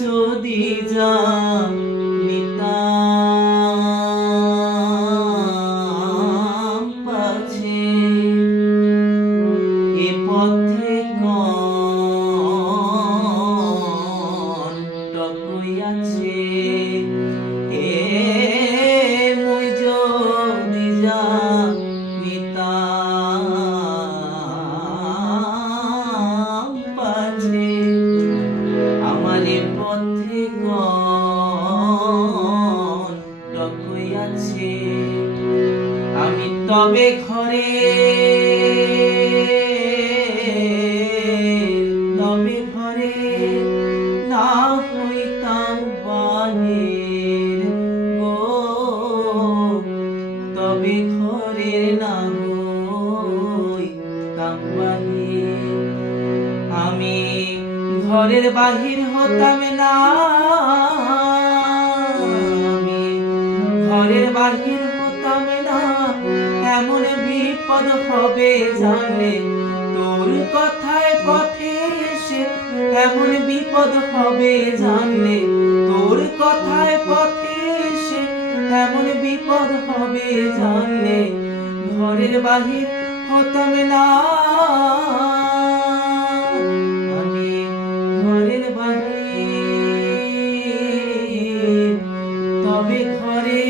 যদি জানিতাম পাছে এ পথে কণ্টক হইয়াছে, হে মুই যদি জানিতাম পাছে আমার এ পথে কণ্টক হইয়াছে, আমি তবে ঘরে না হইতাম বাহির গো, তবে ঘরে না হইতাম বাহির। আমি ঘরের বাহির হতাম না, আমি ঘরের বাহির হতাম না, এমন বিপদ হবে জানলে তোর কথায় পথে এসে, এমন বিপদ হবে জানলে তোর কথায় পথে এসে, এমন বিপদ হবে জানলে ঘরের বাহির হতাম না, আমি ঘরের বাহির তবে ঘরে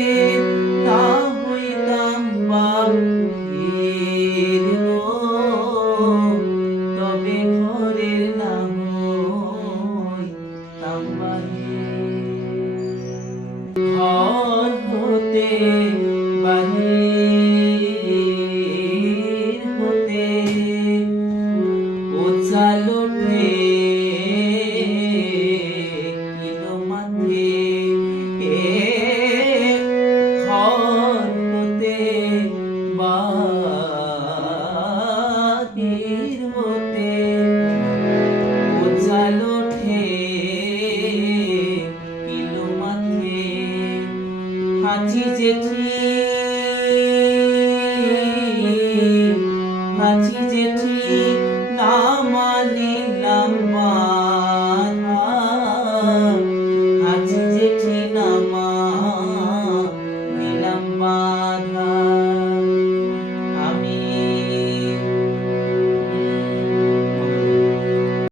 না হইতাম বাহির গো, তবে ঘরের না হইতাম বাহির। ঘর হতে বাহির হতে উচাল ওঠে কিলো মাথে, ঘর হতে বাহির হতে উচাল ওঠে কিলো মাথে, হাঁচি জেঠি হাঁচি জেঠি